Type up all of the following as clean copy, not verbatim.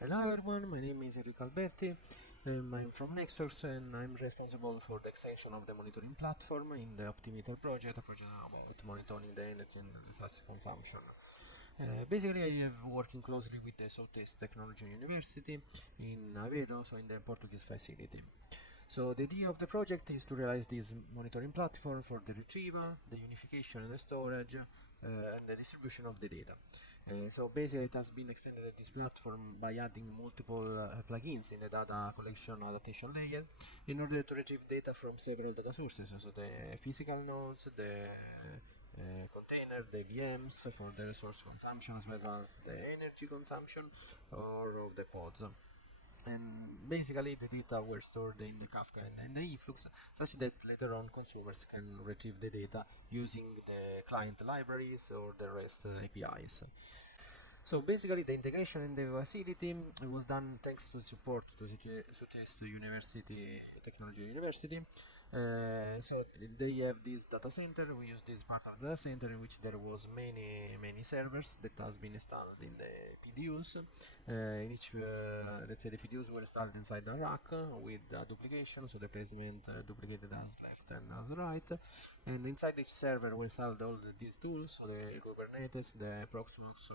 Hello everyone, my name is Enrico Alberti. I'm from Nextworks and I'm responsible for the extension of the monitoring platform in the OPTIMITER project, a project about monitoring the energy and the fast consumption. Basically, I have working closely with the Southeast Technology University in Aveiro, so in the Portuguese facility. So the idea of the project is to realize this monitoring platform for the retrieval, the unification and the storage, and the distribution of the data. So basically it has been extended at this platform by adding multiple plugins in the data collection adaptation layer in order to retrieve data from several data sources, so the physical nodes, the container, the VMs for the resource consumption as well as the energy consumption or of the quads. And basically the data were stored in the Kafka and the eFlux such that later on consumers can retrieve the data using the client libraries or the REST APIs. So basically the integration in the facility was done thanks to support to Southeast University Technology University. So they have this data center. We use this part of the data center in which there was many servers that has been installed in the PDUs. In each let's say the PDUs were installed inside the rack with duplication, so the placement duplicated as left and as right. And inside each server we installed all these tools, so the Kubernetes, the Proxmox,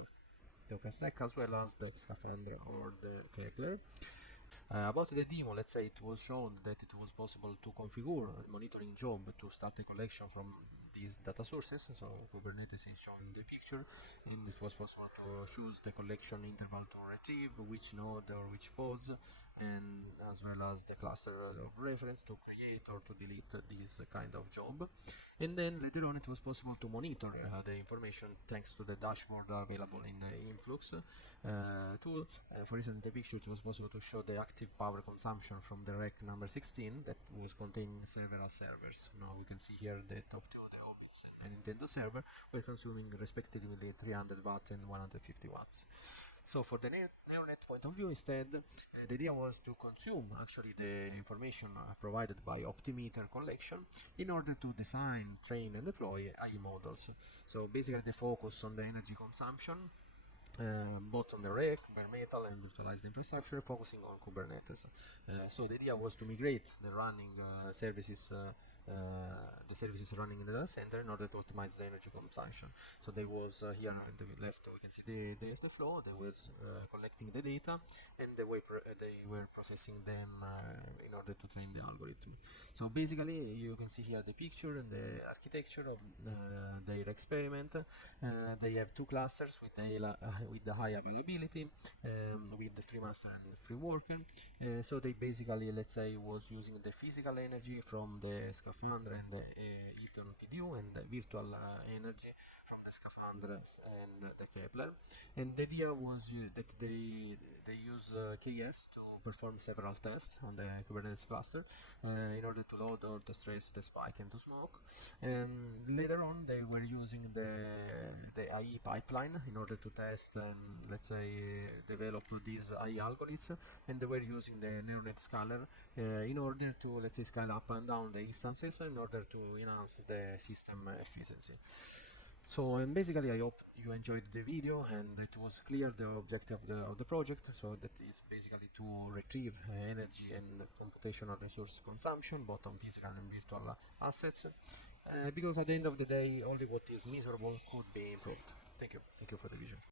the OpenStack as well as the Scaphandra or the Kepler. About the demo, let's say it was shown that it was possible to configure a monitoring job to start a collection from these data sources. So Kubernetes is shown in the picture, and it was possible to choose the collection interval to retrieve, which node or which pods, and as well as the cluster of reference to create or to delete this kind of job. And then later on it was possible to monitor the information thanks to the dashboard available in the Influx tool. For instance, in the picture it was possible to show the active power consumption from the rack number 16 that was containing several servers. Now we can see here the top two, the Omits and Nintendo server, were consuming respectively 300 watts and 150 watts. So for the NeoNet point of view instead, the idea was to consume actually the information provided by OPTIMITER collection in order to design, train and deploy AI models. So basically the focus on the energy consumption, both on the rack, bare metal and virtualized infrastructure, focusing on Kubernetes. So the idea was to migrate the running services the services running in the data center in order to optimize the energy consumption. So there was here on the left we can see the flow. They were collecting the data and they were processing them in order to train the algorithm. So basically you can see here the picture and the architecture of their experiment. They have two clusters with the high availability, with the free master and free worker. So they basically, let's say, was using the physical energy from the Scaphandra and the Eaton PDU and the virtual energy from the Scaphandra and the Kepler. And the idea was that they use KS to perform several tests on the Kubernetes cluster in order to load or to stress the spike and to smoke. And later on they were using the AI pipeline in order to test and let's say develop these AI algorithms, and they were using the neural scaler in order to, let's say, scale up and down the instances in order to enhance the system efficiency. So and basically I hope you enjoyed the video and it was clear the objective of the project. So that is basically to retrieve energy and computational resource consumption both on physical and virtual assets, because at the end of the day only what is measurable could be improved. Thank you for the vision.